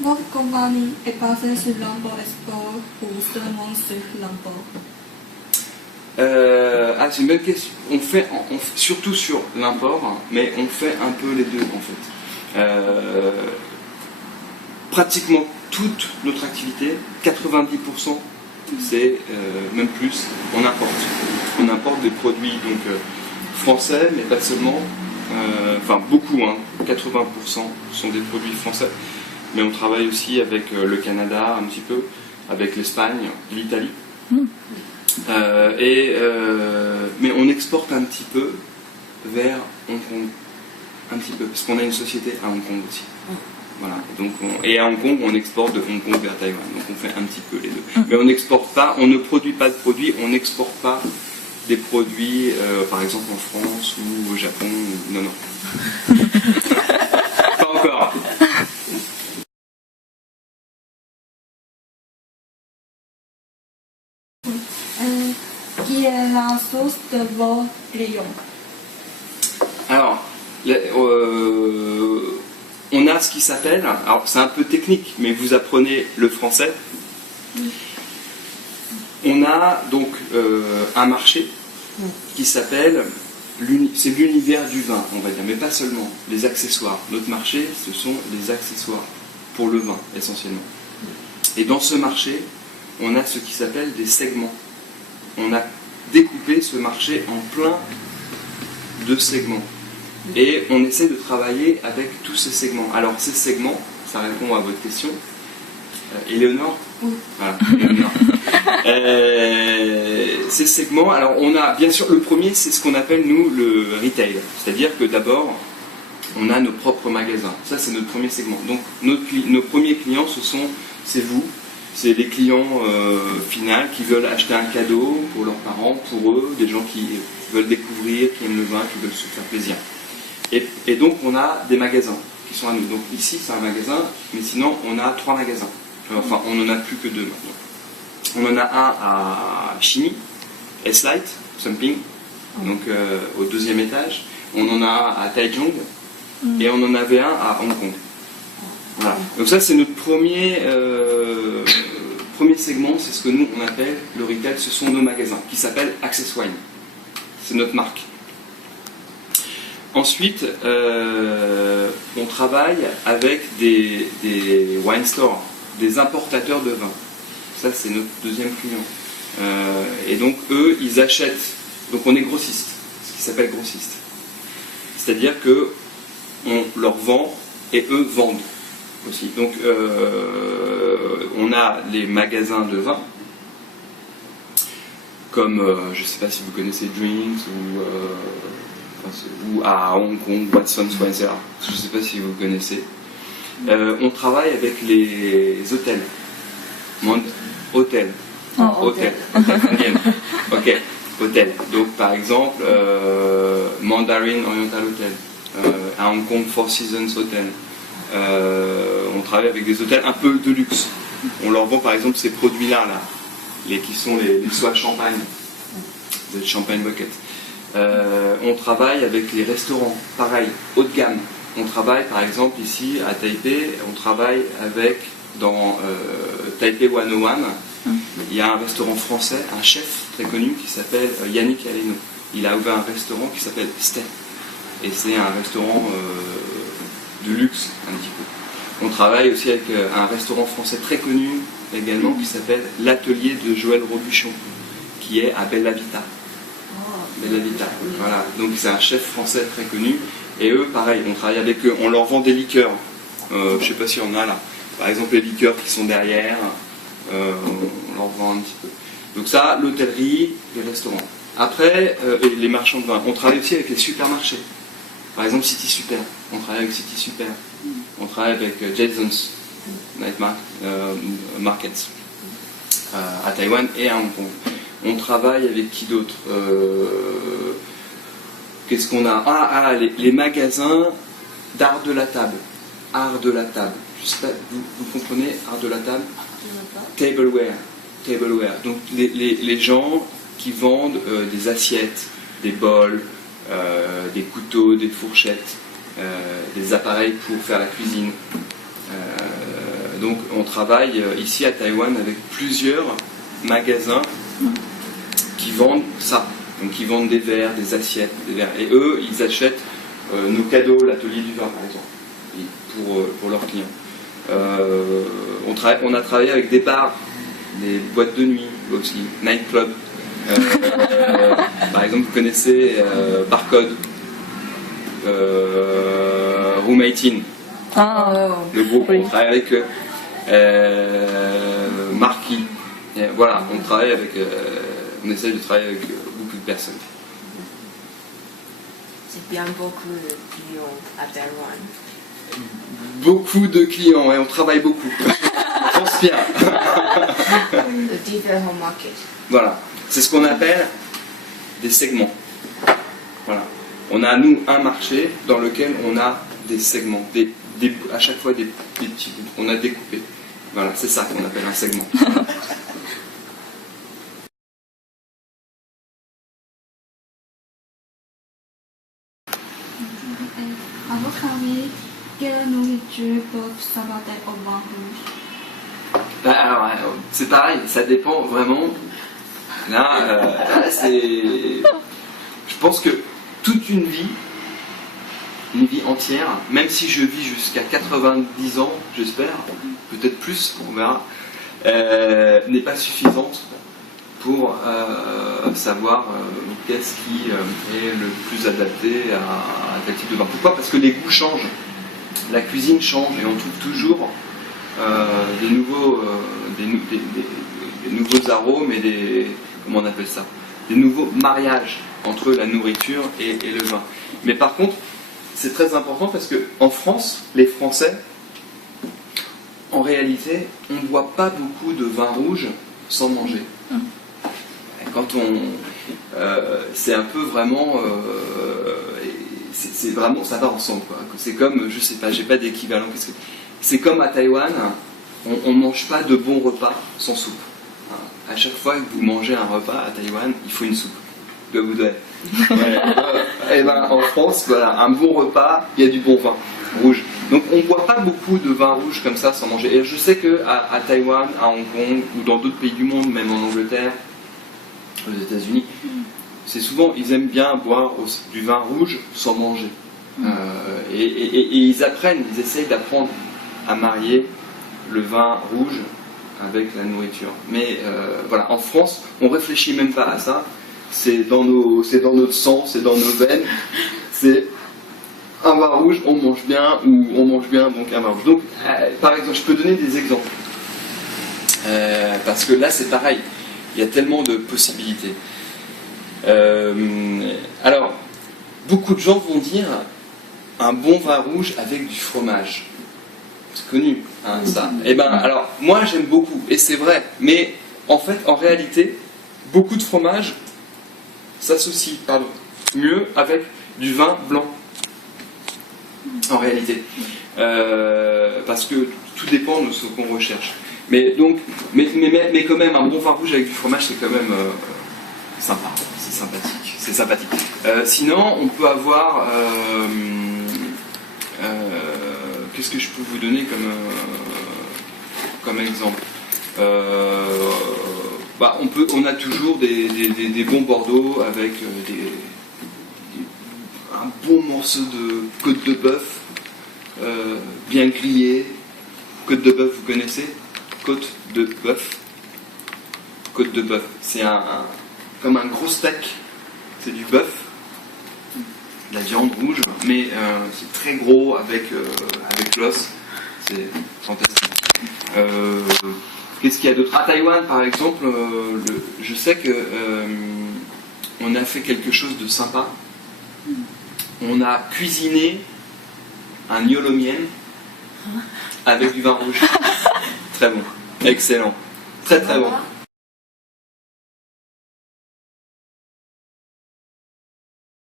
Votre compagnie est basée sur l'import-export ou seulement sur l'import? C'est une bonne question. On fait surtout sur l'import, mais on fait un peu les deux en fait. Pratiquement toute notre activité, 90%, c'est même plus, on importe. On importe des produits donc français, mais pas seulement. Enfin beaucoup, 80% sont des produits français. Mais on travaille aussi avec le Canada un petit peu, avec l'Espagne, l'Italie. Mais on exporte un petit peu vers Hong Kong, un petit peu, parce qu'on a une société à Hong Kong aussi. Voilà. Donc et à Hong Kong, on exporte de Hong Kong vers Taïwan. Donc on fait un petit peu les deux. Mais on n'exporte pas, on ne produit pas de produits, on n'exporte pas des produits, par exemple en France ou au Japon. Non, non. Pas encore. Qui est la source de vos clients? Alors, on a ce qui s'appelle, alors c'est un peu technique, mais vous apprenez le français. On a donc un marché qui s'appelle, c'est l'univers du vin, on va dire, mais pas seulement, les accessoires. Notre marché, ce sont les accessoires pour le vin, essentiellement. Et dans ce marché, on a ce qui s'appelle des segments. On a découpé ce marché en plein de segments. Et on essaie de travailler avec tous ces segments. Alors ces segments, ça répond à votre question. Éléonore ? Oui. Voilà, Éléonore. Ces segments, alors on a bien sûr, le premier c'est ce qu'on appelle nous le retail. C'est-à-dire que d'abord, on a nos propres magasins. Ça c'est notre premier segment. Donc nos premiers clients, c'est vous. C'est les clients finaux qui veulent acheter un cadeau pour leurs parents, pour eux, des gens qui veulent découvrir, qui aiment le vin, qui veulent se faire plaisir. Et donc on a des magasins qui sont à nous. Donc ici c'est un magasin, mais sinon on a 3 magasins. Enfin on n'en a plus que 2 maintenant. On en a un à Chigny, S-Light, Sumping, donc au 2e étage. On en a un à Taichung et on en avait un à Hong Kong. Voilà. Donc ça c'est notre premier segment, c'est ce que nous on appelle le retail, ce sont nos magasins qui s'appellent Access Wine. C'est notre marque. Ensuite, on travaille avec des wine stores, des importateurs de vin. Ça c'est notre deuxième client. Et donc eux, ils achètent, donc on est grossiste, ce qui s'appelle grossiste. C'est-à-dire que on leur vend et eux vendent aussi. Donc on a les magasins de vin, comme je ne sais pas si vous connaissez Drinks ou à Hong Kong, Watson's Wine, je ne sais pas si vous connaissez. On travaille avec les hôtels. Hôtel. Ok, hôtel. Donc par exemple, Mandarin Oriental Hotel, à Hong Kong Four Seasons Hotel. On travaille avec des hôtels un peu de luxe. On leur vend par exemple ces produits-là, qui sont les soies champagne, les champagne bucket. On travaille avec les restaurants, pareil, haut de gamme. On travaille par exemple ici à Taipei, on travaille avec, dans Taipei 101, il y a un restaurant français, un chef très connu qui s'appelle Yannick Aleno. Il a ouvert un restaurant qui s'appelle Stay. Et c'est un restaurant de luxe un petit peu. On travaille aussi avec un restaurant français très connu également qui s'appelle l'Atelier de Joël Robuchon, qui est à Bella Vita. Bella Vita, voilà. Donc c'est un chef français très connu. Et eux, pareil, on travaille avec eux, on leur vend des liqueurs. Je ne sais pas si on a là. Par exemple, les liqueurs qui sont derrière, on leur vend un petit peu. Donc ça, l'hôtellerie, les restaurants. Après, les marchands de vin. On travaille aussi avec les supermarchés. Par exemple, City Super. On travaille avec City Super. On travaille avec Jason's Night Markets à Taïwan et à Hong Kong. On travaille avec qui d'autre? Qu'est-ce qu'on a? Les magasins d'art de la table. Art de la table. Je sais pas, vous comprenez art de la table? Tableware. Tableware. Donc les gens qui vendent des assiettes, des bols, des couteaux, des fourchettes, des appareils pour faire la cuisine. Donc on travaille ici à Taïwan avec plusieurs magasins qui vendent ça. Donc ils vendent des verres, des assiettes, des verres. Et eux, ils achètent nos cadeaux, l'atelier du vin par exemple, pour leurs clients. On a travaillé avec des bars, des boîtes de nuit aussi, nightclub. Par exemple, vous connaissez Barcode, Room 18, le groupe, on travaille avec Marquis. Et voilà, on travaille avec, on essaie de travailler avec beaucoup de personnes. C'est bien beaucoup de clients à Taïwan. Beaucoup de clients, et on travaille beaucoup. On pense bien. The différents markets. Voilà, c'est ce qu'on appelle des segments. Voilà. On a, nous, un marché dans lequel on a des segments, à chaque fois des petits bouts. On a découpé. Voilà, c'est ça qu'on appelle un segment. À votre avis, quelle nourriture peuvent s'abattre au vin rouge? Alors, c'est pareil, ça dépend vraiment. Là, c'est. Je pense que toute une vie entière, même si je vis jusqu'à 90 ans, j'espère, peut-être plus, on verra, n'est pas suffisante pour savoir qu'est-ce qui est le plus adapté à tel type de vin. Pourquoi? Parce que les goûts changent, la cuisine change et on trouve toujours des nouveaux arômes et comment on appelle ça, des nouveaux mariages entre la nourriture et le vin. Mais par contre, c'est très important parce qu'en France, les Français, en réalité, on ne boit pas beaucoup de vin rouge sans manger. Quand c'est un peu vraiment, c'est vraiment, ça va ensemble, quoi. C'est comme, je sais pas, j'ai pas d'équivalent. C'est comme à Taïwan, on mange pas de bons repas sans soupe. À chaque fois que vous mangez un repas à Taïwan, il faut une soupe. De vous donner. Et ben, en France, voilà, un bon repas, il y a du bon vin rouge. Donc on ne boit pas beaucoup de vin rouge comme ça sans manger. Et je sais qu'à Taïwan, à Hong Kong ou dans d'autres pays du monde, même en Angleterre, aux États-Unis, c'est souvent, ils aiment bien boire du vin rouge sans manger. Et ils apprennent, ils essayent d'apprendre à marier le vin rouge avec la nourriture. Mais voilà, en France, on ne réfléchit même pas à ça. C'est dans notre sang, c'est dans nos veines. C'est un vin rouge, on mange bien, ou on mange bien, donc un vin rouge. Donc, par exemple, je peux donner des exemples. Parce que là, c'est pareil. Il y a tellement de possibilités. Alors, beaucoup de gens vont dire un bon vin rouge avec du fromage. C'est connu, hein, ça. Eh ben, alors, moi, j'aime beaucoup, et c'est vrai. Mais, en fait, en réalité, beaucoup de fromage s'associe mieux avec du vin blanc, en réalité. Parce que tout dépend de ce qu'on recherche. Mais quand même, un bon vin rouge avec du fromage, c'est quand même sympa, c'est sympathique. C'est sympathique. Sinon, on peut avoir... qu'est-ce que je peux vous donner comme exemple? On a toujours des bons Bordeaux avec un bon morceau de côte de bœuf bien grillé. Côte de bœuf, vous connaissez? Côte de bœuf. Côte de bœuf, c'est comme un gros steak. C'est du bœuf, de la viande rouge, mais c'est très gros avec l'os. C'est fantastique. Qu'est-ce qu'il y a d'autre? À Taïwan, par exemple, je sais que on a fait quelque chose de sympa. On a cuisiné un yolomien avec du vin rouge. Très bon, excellent, très très bon.